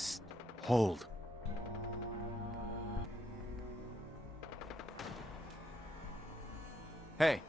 Psst. Hold. Hey.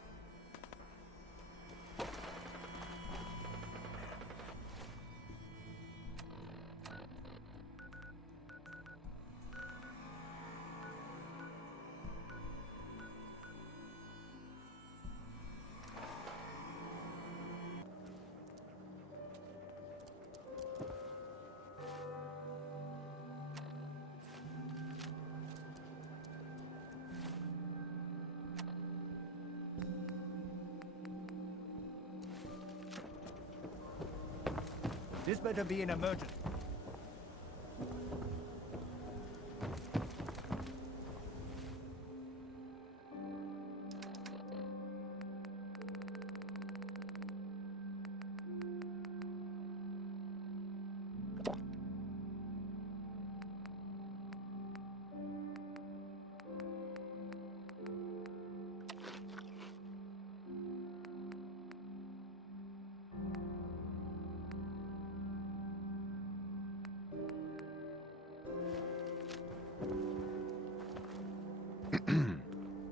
This better be an emergency.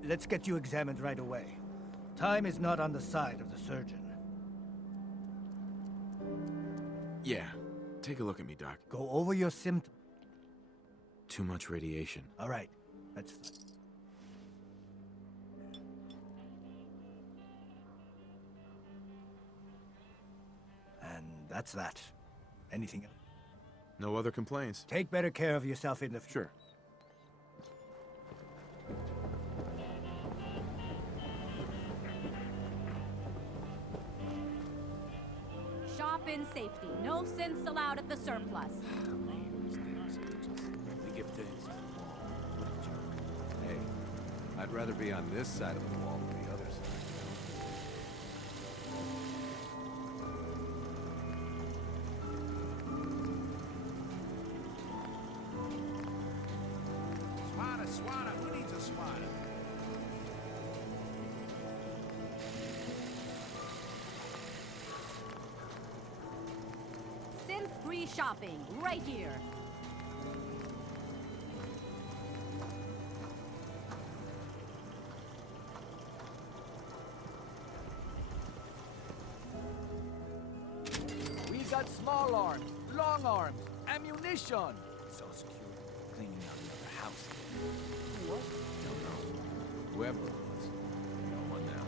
Let's get you examined right away. Time is not on the side of the surgeon. Yeah. Take a look at me, Doc. Go over your symptoms. Too much radiation. All right, that's fine. And that's that. Anything else? No other complaints. Take better care of yourself in the future. Sure. Shop in safety. No synths allowed at the surplus. Man, these damn stitches. They give things to the wall. What a jerk. Hey, I'd rather be on this side of the wall than the other side. Swatter, who needs a swatter? Synth-free shopping, right here. We got small arms, long arms, ammunition. So secure. Cleaning out another house. What? Don't know. Whoever it was. No one now.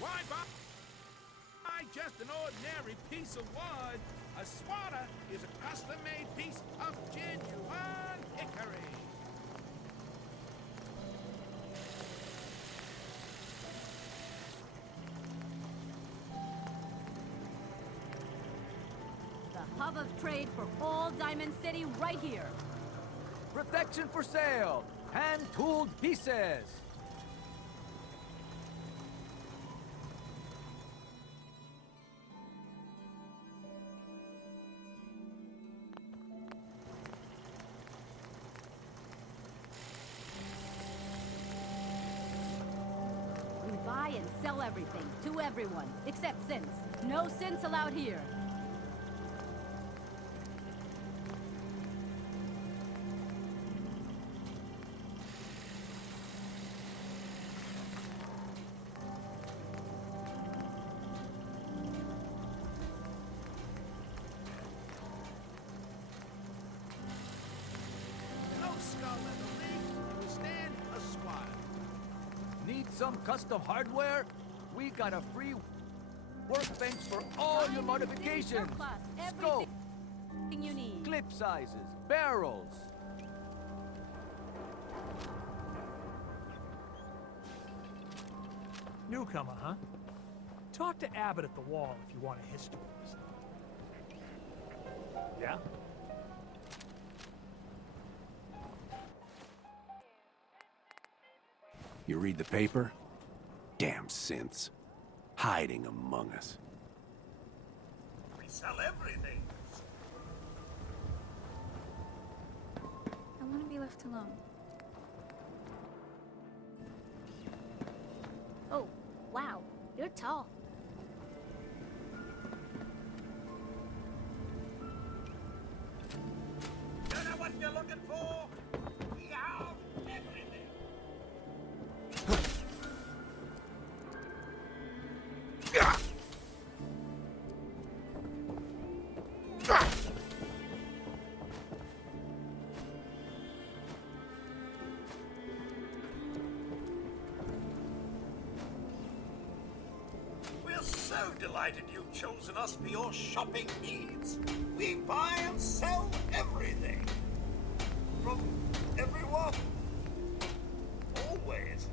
Why buy just an ordinary piece of wood? A swatter is a custom-made piece of genuine hickory. The hub of trade for all Diamond City, right here. Protection for sale. Hand-tooled pieces. We buy and sell everything, to everyone, except synths. No synths allowed here. No skull in the league will stand a swatter. Need some custom hardware? We got a free workbench for all your Diamond City modifications. surplus, Scope, everything you need. clip sizes, barrels. Newcomer, huh? Talk to Abbott at the wall if you want a history lesson. Yeah? You read the paper? Damn synths. Hiding among us. We sell everything. I want to be left alone. They're tall. You know what you're looking for? Yeah, everything. We're so delighted you've chosen us for your shopping needs. We buy and sell everything. From everyone. Always.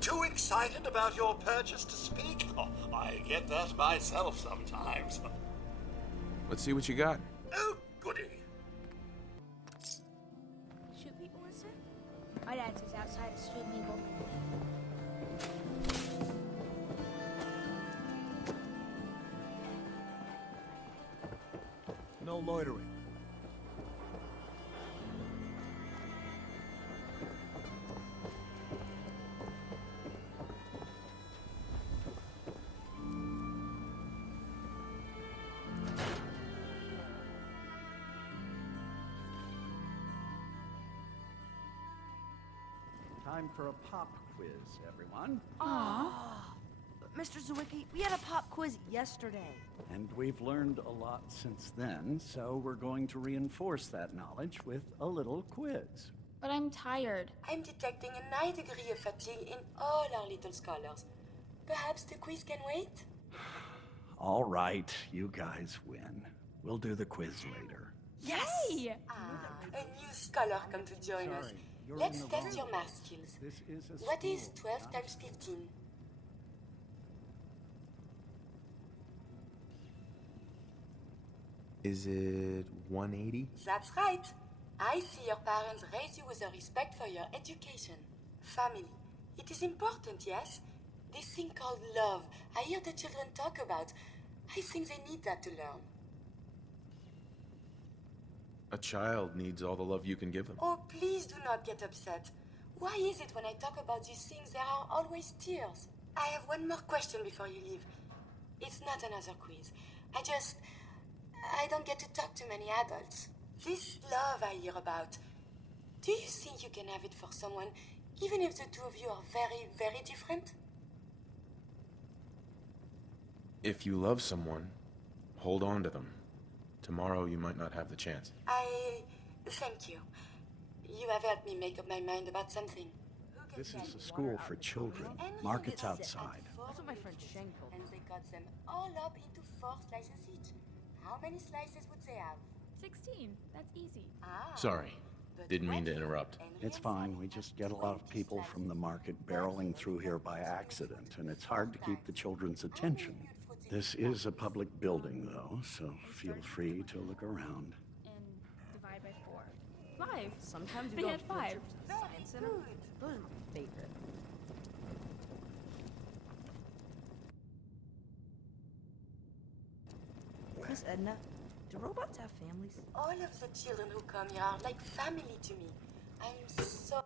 Too excited about your purchase to speak? Oh, I get that myself sometimes. Let's see what you got. Oh, goody. Shoot people, listen? My dad says outside to shoot people. No loitering. Time for a pop quiz, everyone. Mr. Zwicky, we had a pop quiz yesterday. And we've learned a lot since then, so we're going to reinforce that knowledge with a little quiz. But I'm tired. I'm detecting a high degree of fatigue in all our little scholars. Perhaps the quiz can wait? All right, you guys win. We'll do the quiz later. Yes! Hey! A new scholar come to join us. Let's test your math skills. This is a What is school, 12 not times 15? Is it 180? That's right. I see your parents raise you with a respect for your education. Family. It is important, yes? This thing called love, I hear the children talk about. I think they need that to learn. A child needs all the love you can give them. Oh, please do not get upset. Why is it when I talk about these things there are always tears? I have one more question before you leave. It's not another quiz. I don't get to talk to many adults. This love I hear about, do you think you can have it for someone, even if the two of you are very, very different? If you love someone, hold on to them. Tomorrow you might not have the chance. Thank you. You have helped me make up my mind about something. This is a school for children. Market's outside. That's what my friend Shane told me. And they cut them all up into 4 slices each. How many slices would they have? 16. That's easy. Sorry. Didn't mean to interrupt. It's fine. We just get a lot of people from the market barreling through here by accident, and it's hard to keep the children's attention. This is a public building, though, so feel free to look around. And divide by 4. 5. Sometimes we They go had to field 5. trips to the Science Center. Those are my favorite. Miss Edna, do robots have families? All of the children who come here are like family to me. I'm so...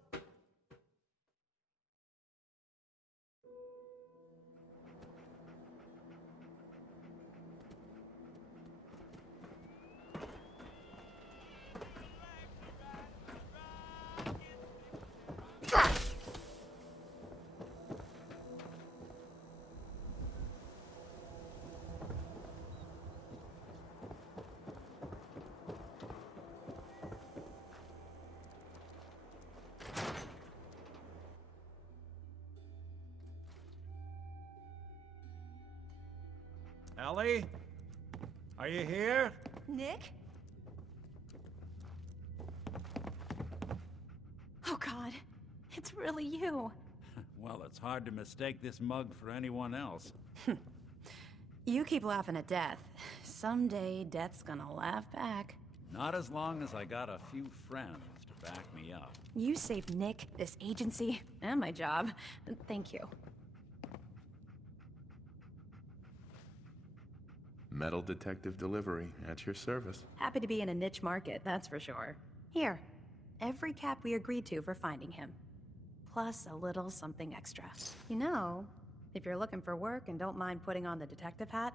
Ellie? Are you here? Nick? Oh God, it's really you. Well, it's hard to mistake this mug for anyone else. You keep laughing at death. Someday, death's gonna laugh back. Not as long as I got a few friends to back me up. You saved Nick, this agency, and my job. Thank you. Metal detective delivery at your service. Happy to be in a niche market, that's for sure. Here, every cap we agreed to for finding him. Plus a little something extra. You know, if you're looking for work and don't mind putting on the detective hat,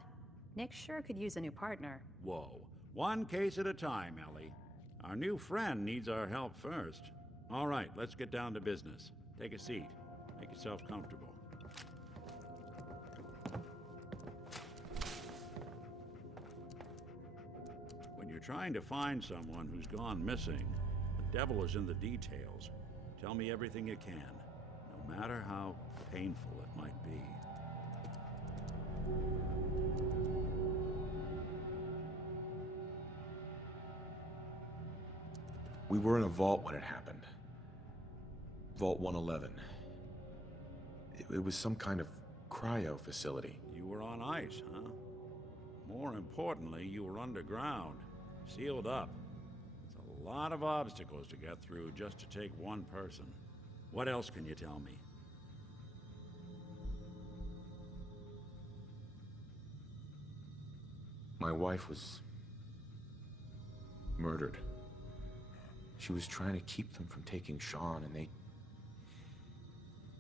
Nick sure could use a new partner. Whoa. One case at a time, Ellie. Our new friend needs our help first. All right, let's get down to business. Take a seat. Make yourself comfortable. When you're trying to find someone who's gone missing, the devil is in the details. Tell me everything you can, no matter how painful it might be. We were in a vault when it happened. Vault 111. It was some kind of cryo facility. You were on ice, huh? More importantly, you were underground, sealed up. It's a lot of obstacles to get through just to take one person. What else can you tell me? My wife was murdered. She was trying to keep them from taking Sean, and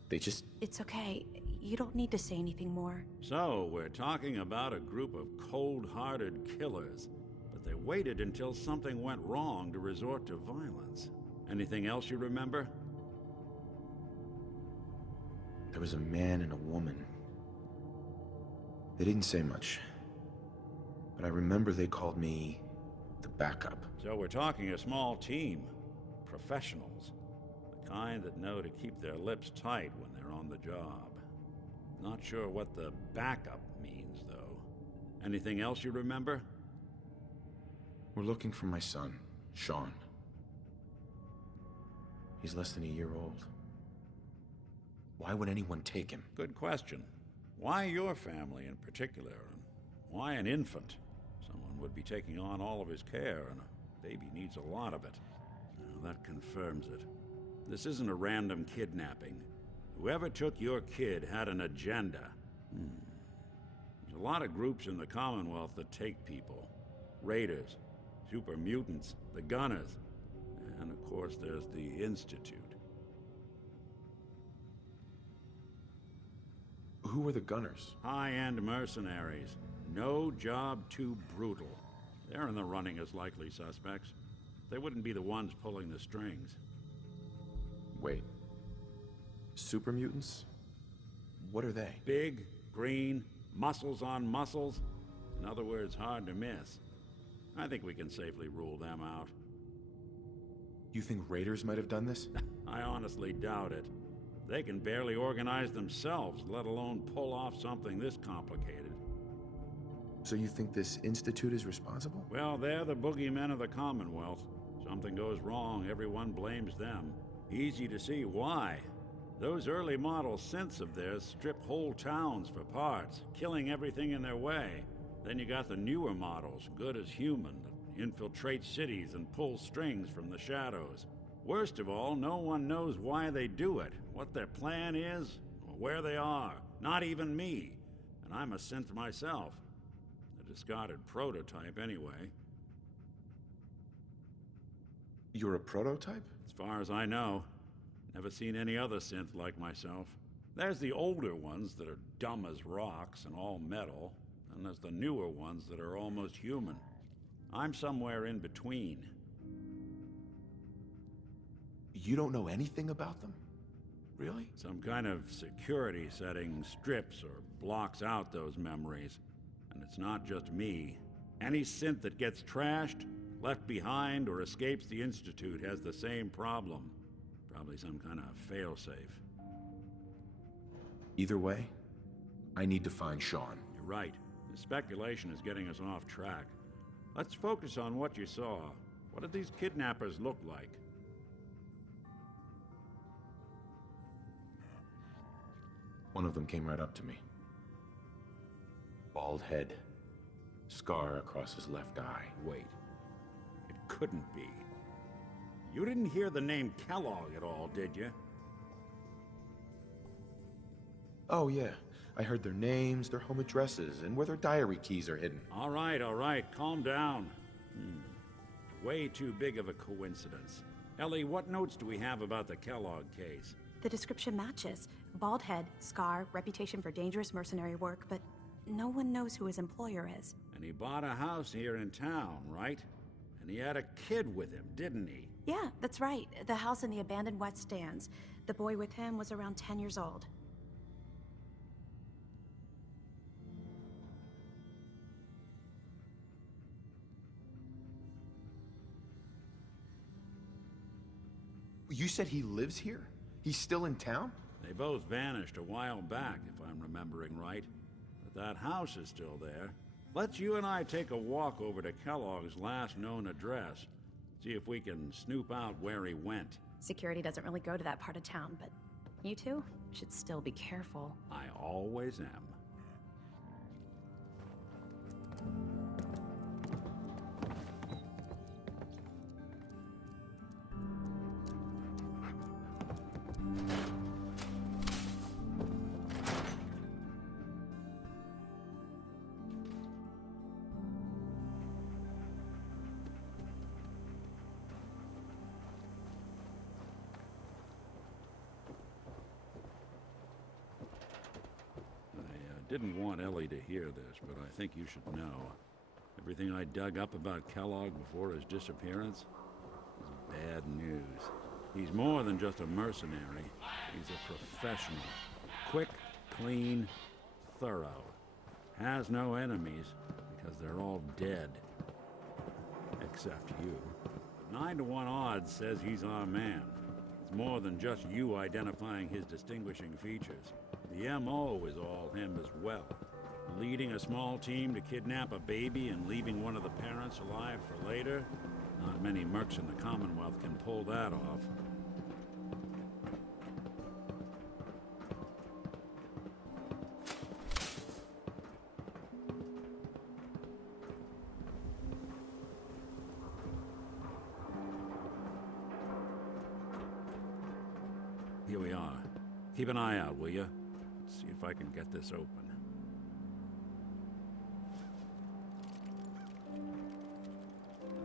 they just... It's okay. You don't need to say anything more. So, we're talking about a group of cold-hearted killers, but they waited until something went wrong to resort to violence. Anything else you remember? There was a man and a woman. They didn't say much, but I remember they called me the backup. So we're talking a small team. Professionals. The kind that know to keep their lips tight when they're on the job. Not sure what the backup means, though. Anything else you remember? We're looking for my son, Sean. He's less than a year old. Why would anyone take him? Good question. Why your family in particular? And why an infant? Someone would be taking on all of his care, and a baby needs a lot of it. Well, that confirms it. This isn't a random kidnapping. Whoever took your kid had an agenda. There's a lot of groups in the Commonwealth that take people. Raiders, super mutants, the Gunners, and of course there's the Institute. Who are the Gunners? High-end mercenaries. No job too brutal. They're in the running as likely suspects. They wouldn't be the ones pulling the strings. Wait. Super mutants? What are they? Big, green, muscles on muscles. In other words, hard to miss. I think we can safely rule them out. You think raiders might have done this? I honestly doubt it. They can barely organize themselves, let alone pull off something this complicated. So you think this Institute is responsible? Well, they're the boogeymen of the Commonwealth. Something goes wrong, everyone blames them. Easy to see why. Those early model synths of theirs strip whole towns for parts, killing everything in their way. Then you got the newer models, good as human, that infiltrate cities and pull strings from the shadows. Worst of all, no one knows why they do it, what their plan is, or where they are. Not even me. And I'm a synth myself. A discarded prototype, anyway. You're a prototype? As far as I know. Never seen any other synth like myself. There's the older ones that are dumb as rocks and all metal, and there's the newer ones that are almost human. I'm somewhere in between. You don't know anything about them? Really? Some kind of security setting strips or blocks out those memories. And it's not just me. Any synth that gets trashed, left behind, or escapes the Institute has the same problem. Probably some kind of failsafe. Either way, I need to find Sean. You're right. The speculation is getting us off track. Let's focus on what you saw. What did these kidnappers look like? One of them came right up to me. Bald head. Scar across his left eye. Wait. It couldn't be. You didn't hear the name Kellogg at all, did you? Oh, yeah. I heard their names, their home addresses, and where their diary keys are hidden. All right. Calm down. Way too big of a coincidence. Ellie, what notes do we have about the Kellogg case? The description matches. Bald head, scar, reputation for dangerous mercenary work, but no one knows who his employer is. And he bought a house here in town, right? And he had a kid with him, didn't he? Yeah, that's right. The house in the abandoned West Stands. The boy with him was around 10 years old. You said he lives here? He's still in town? They both vanished a while back, if I'm remembering right. But that house is still there. Let's you and I take a walk over to Kellogg's last known address. See if we can snoop out where he went. Security doesn't really go to that part of town, but you two should still be careful. I always am. I didn't want Ellie to hear this, but I think you should know. Everything I dug up about Kellogg before his disappearance is bad news. He's more than just a mercenary. He's a professional. Quick, clean, thorough. Has no enemies because they're all dead. Except you. 9 to 1 odds says he's our man. It's more than just you identifying his distinguishing features. The M.O. is all him as well. Leading a small team to kidnap a baby and leaving one of the parents alive for later? Not many mercs in the Commonwealth can pull that off. Here we are. Keep an eye out, will you? Let's see if I can get this open.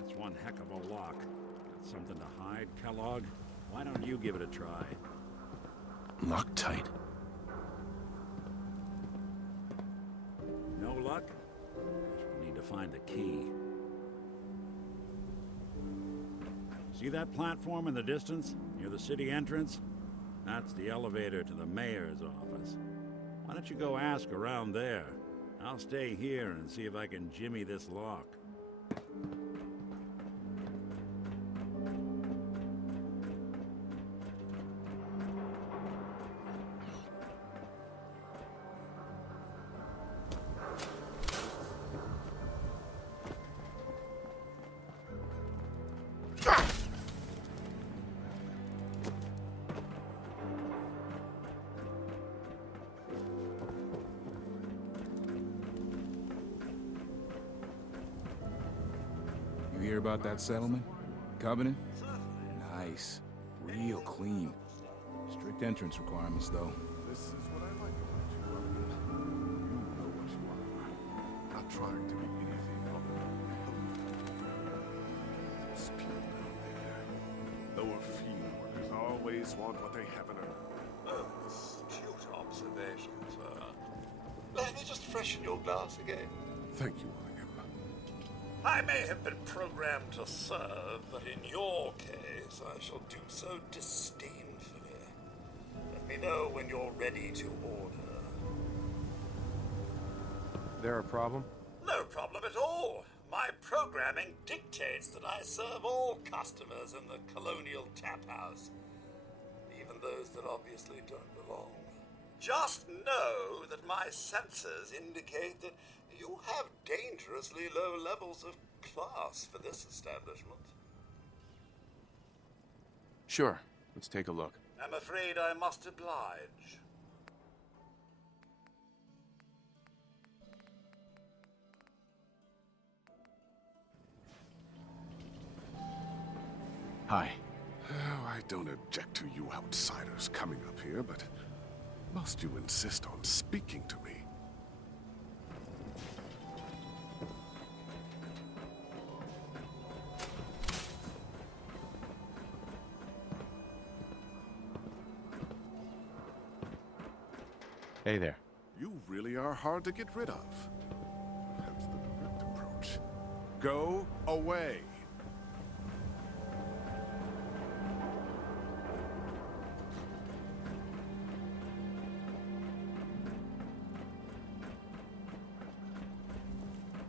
That's one heck of a lock. Got something to hide, Kellogg? Why don't you give it a try? Loctite. No luck? Guess we'll need to find the key. See that platform in the distance, near the city entrance? That's the elevator to the mayor's office. Why don't you go ask around there? I'll stay here and see if I can jimmy this lock. You hear about that settlement? Covenant? Nice. Real clean. Strict entrance requirements, though. This is what I like about you, Robert. You know what you are. Not trying to be anything other than those people down there. Lower field workers always want what they haven't earned. Astute observation, sir. Let me just freshen your glass again. Thank you, William. I may have been programmed to serve, but in your case, I shall do so disdainfully. Let me know when you're ready to order. There a problem? No problem at all. My programming dictates that I serve all customers in the Colonial Tap House, even those that obviously don't belong. Just know that my sensors indicate that you have dangerously low levels of class for this establishment. Sure, let's take a look. I'm afraid I must oblige. Hi. Oh, I don't object to you outsiders coming up here, but must you insist on speaking to me? Hey there. You really are hard to get rid of. That's the correct approach. Go away.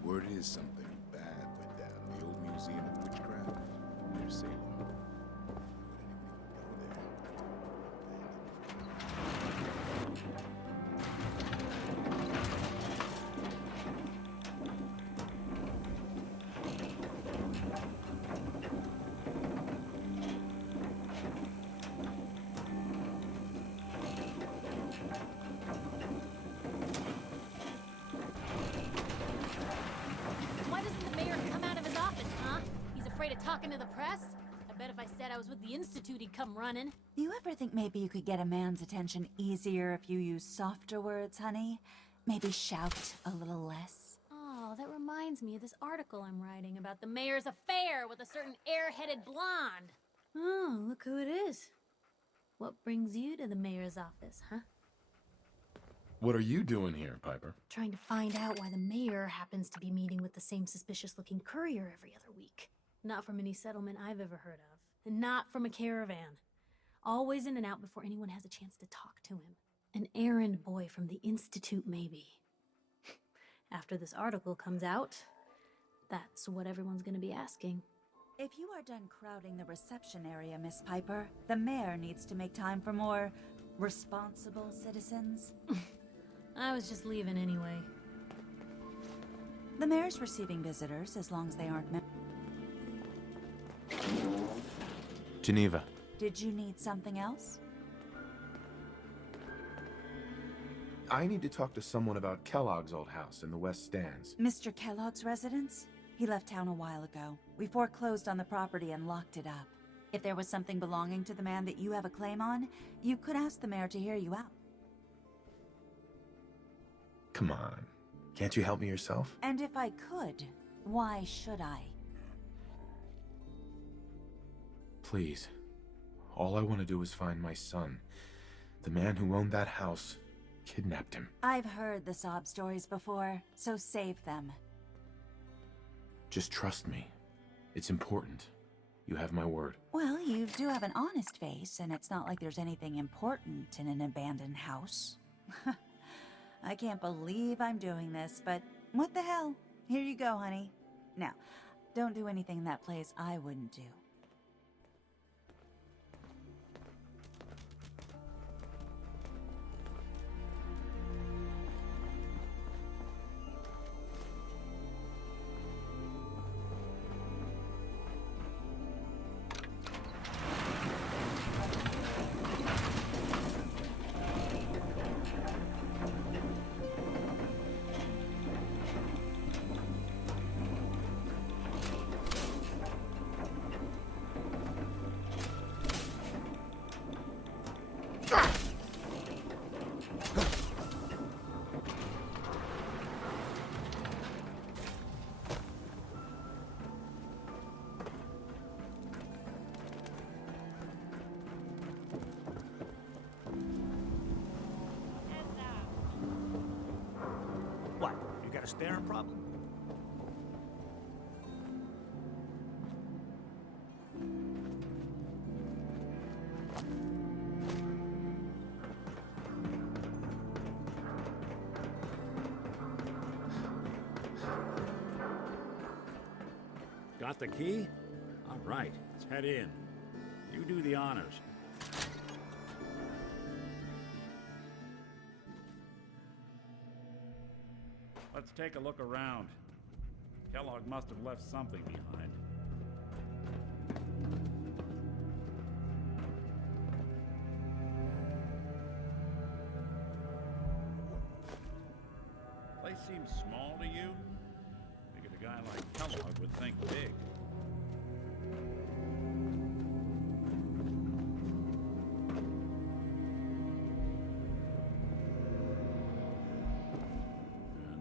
Word is something bad went down in the old Museum of Witchcraft near Salem. Why doesn't the mayor come out of his office, huh? He's afraid of talking to the press? I bet if I said I was with the Institute, he'd come running. Do you ever think maybe you could get a man's attention easier if you use softer words, honey? Maybe shout a little less? Oh, that reminds me of this article I'm writing about the mayor's affair with a certain airheaded blonde. Oh, look who it is. What brings you to the mayor's office, huh? What are you doing here, Piper? Trying to find out why the mayor happens to be meeting with the same suspicious-looking courier every other week. Not from any settlement I've ever heard of. And not from a caravan. Always in and out before anyone has a chance to talk to him. An errand boy from the Institute, maybe. After this article comes out, that's what everyone's gonna be asking. If you are done crowding the reception area, Miss Piper, the mayor needs to make time for more responsible citizens. I was just leaving anyway. The mayor's receiving visitors as long as they aren't Geneva. Did you need something else? I need to talk to someone about Kellogg's old house in the West Stands. Mr. Kellogg's residence? He left town a while ago. We foreclosed on the property and locked it up. If there was something belonging to the man that you have a claim on, you could ask the mayor to hear you out. Come on. Can't you help me yourself? And if I could, why should I? Please. All I want to do is find my son. The man who owned that house kidnapped him. I've heard the sob stories before, so save them. Just trust me. It's important. You have my word. Well, you do have an honest face, and it's not like there's anything important in an abandoned house. I can't believe I'm doing this, but what the hell? Here you go, honey. Now, don't do anything in that place I wouldn't do. What? You got a staring problem? Got the key? All right, let's head in. You do the honors. Let's take a look around. Kellogg must have left something behind. Place seems small to you? Figured a guy like Kellogg would think big.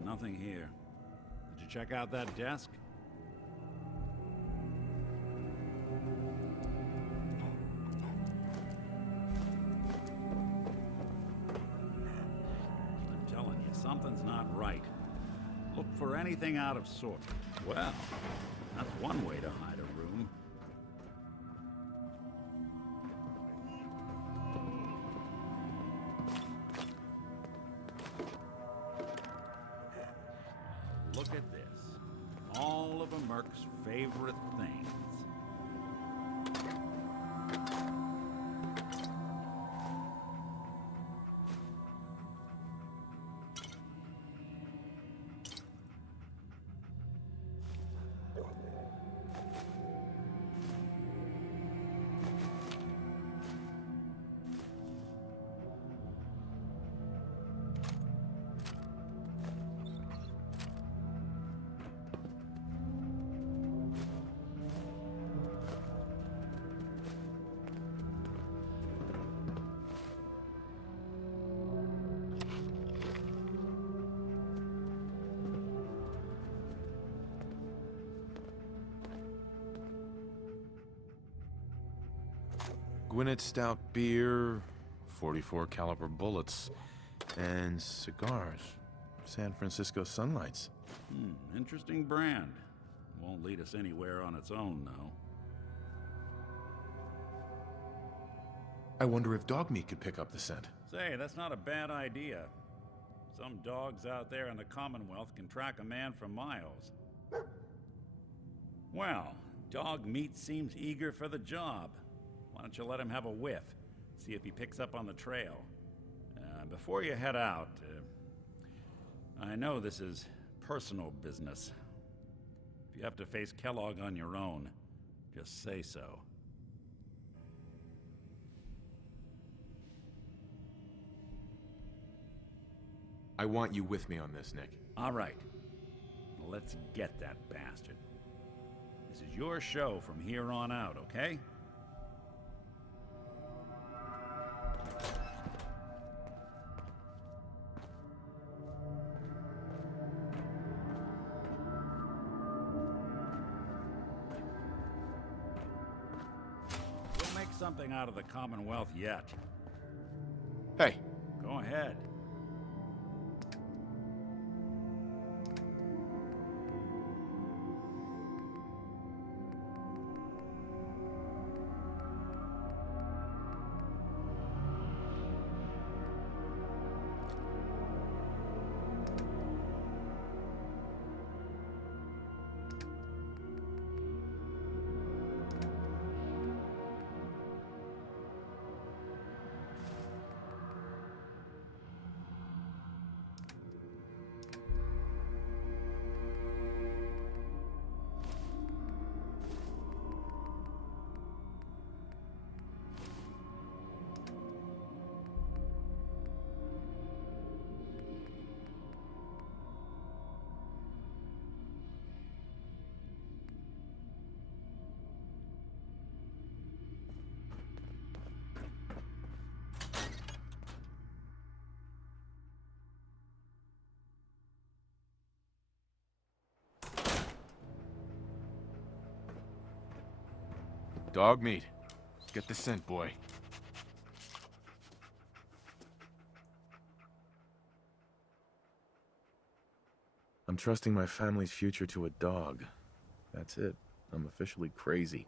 Nothing here. Did you check out that desk? I'm telling you, something's not right. Look for anything out of sort. Well, that's one way to hide a room. Look at this. All of a Merc's favorite things. Gwinnett stout beer, 44 caliber bullets, and cigars. San Francisco Sunlights. Interesting brand. Won't lead us anywhere on its own, though. I wonder if dog meat could pick up the scent. Say, that's not a bad idea. Some dogs out there in the Commonwealth can track a man for miles. Well, dog meat seems eager for the job. Why don't you let him have a whiff? See if he picks up on the trail. Before you head out, I know this is personal business. If you have to face Kellogg on your own, just say so. I want you with me on this, Nick. All right. Let's get that bastard. This is your show from here on out, okay? We'll make something out of the Commonwealth yet. Hey. Go ahead. Dog meat. Get the scent, boy. I'm trusting my family's future to a dog. That's it. I'm officially crazy.